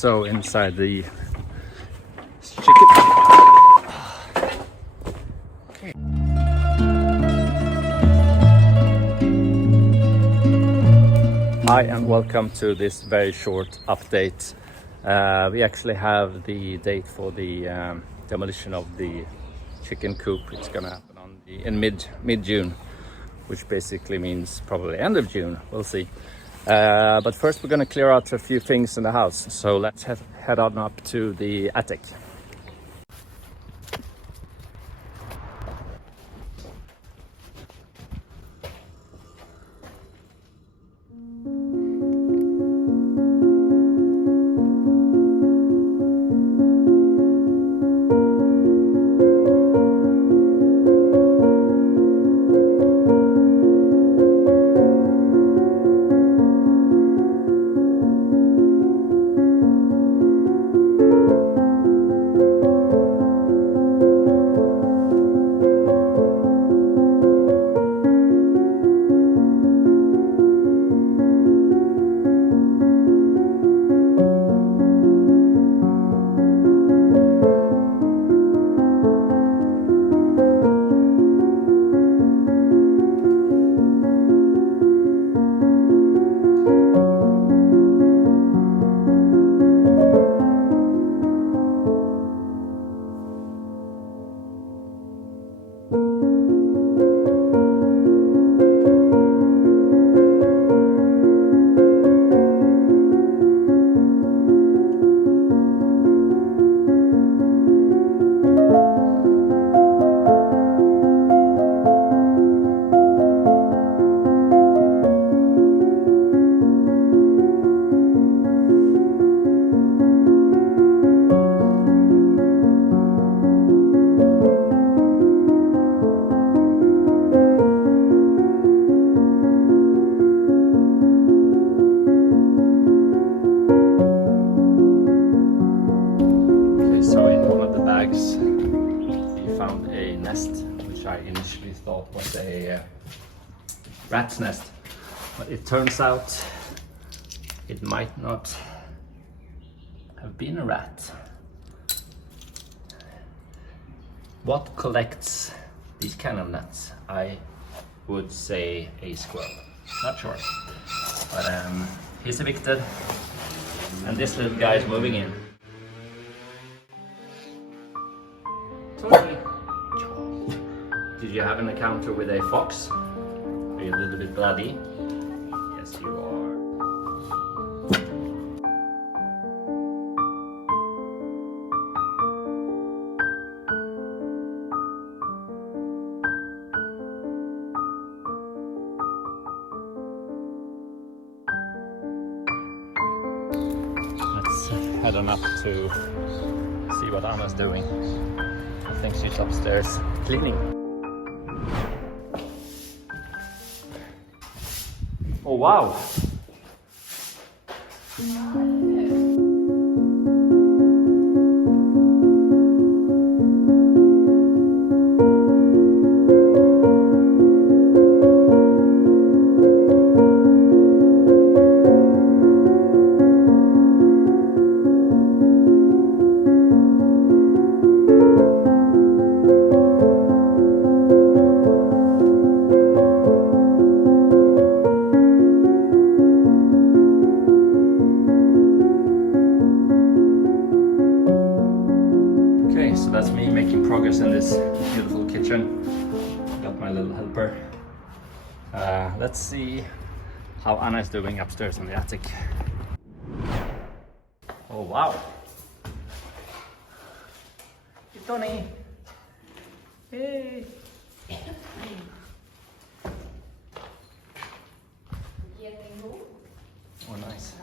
So inside the chicken. Okay. Hi and welcome to this very short update. We actually have the date for the demolition of the chicken coop. It's gonna happen in mid-June, which basically means probably end of June. We'll see. But first we're gonna clear out a few things in the house. So let's head on up to the attic. I initially thought was a rat's nest, but it turns out it might not have been a rat. What collects these kind of nuts? I would say a squirrel, not sure, but he's evicted and this little guy is moving in. Tony. Did you have an encounter with a fox? Are you a little bit bloody? Yes, you are. Let's head on up to see what Anna's doing. I think she's upstairs cleaning. Oh wow! So that's me making progress in this beautiful kitchen. Got my little helper. Let's see how Anna is doing upstairs in the attic. Oh wow! Hey Tony! Hey! Oh nice.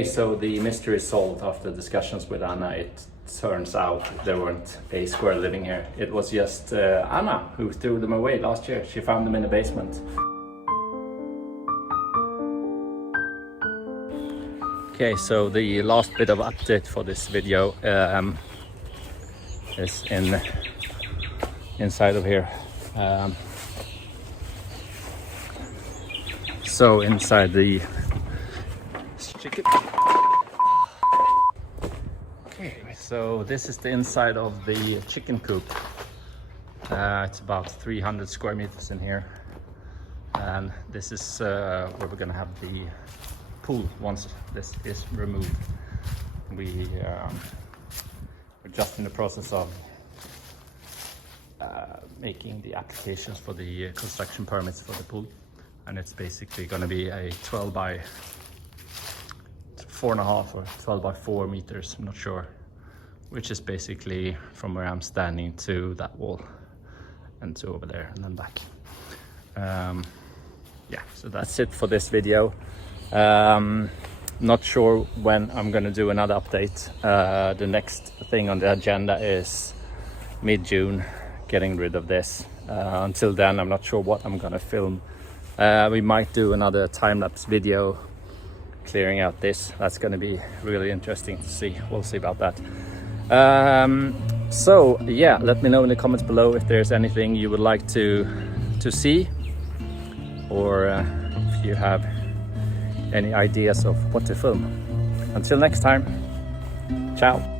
Okay, so the mystery is solved after discussions with Anna. It turns out there weren't a squirrel living here. It was just Anna who threw them away last year. She found them in the basement. Okay, so the last bit of update for this video is inside of here. So inside the chicken. Okay, so this is the inside of the chicken coop. It's about 300 square meters in here, and this is where we're gonna have the pool once this is removed. We're just in the process of making the applications for the construction permits for the pool, and it's basically going to be a 12 by 4.5 or 12 by 4 meters, I'm not sure, which is basically from where I'm standing to that wall and to over there and then back. Yeah, so that's it for this video. Not sure when I'm gonna do another update. The next thing on the agenda is mid-June, getting rid of this. Until then, I'm not sure what I'm gonna film. We might do another time-lapse video clearing out this. That's gonna be really interesting to see. We'll see about that. So yeah, let me know in the comments below if there's anything you would like to see, or if you have any ideas of what to film. Until next time, ciao.